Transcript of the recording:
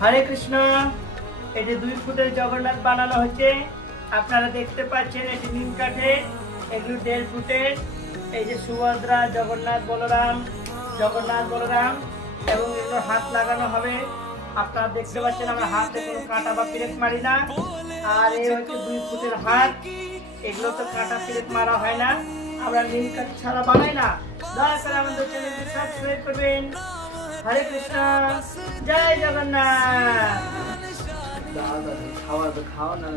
হরে কৃষ্ণ। এটি 2 ফুটের জগন্নাথ বানানো হচ্ছে। আপনারা দেখতে পাচ্ছেন এটি নিম কাঠের, এগুলো 1.5 ফুটের। এই যে সুভদ্রা, জগন্নাথ বলরাম এবং এগুলো হাত লাগানো হবে। আপনারা দেখতে পাচ্ছেন আমরা হাতে কোনো কাঁটা বা পিরেক মারি না। আর এই হচ্ছে 2 ফুটের হাত, এগুলো তো কাঁটা পিরেক মারা হয় না, আমরা নিম কাঠ ছাড়া বানাই না। দয়া করে আমাদের চ্যানেলটি সাবস্ক্রাইব করবেন। হরে কৃষ্ণ, জয় জগন্নাথ। খাওয়া না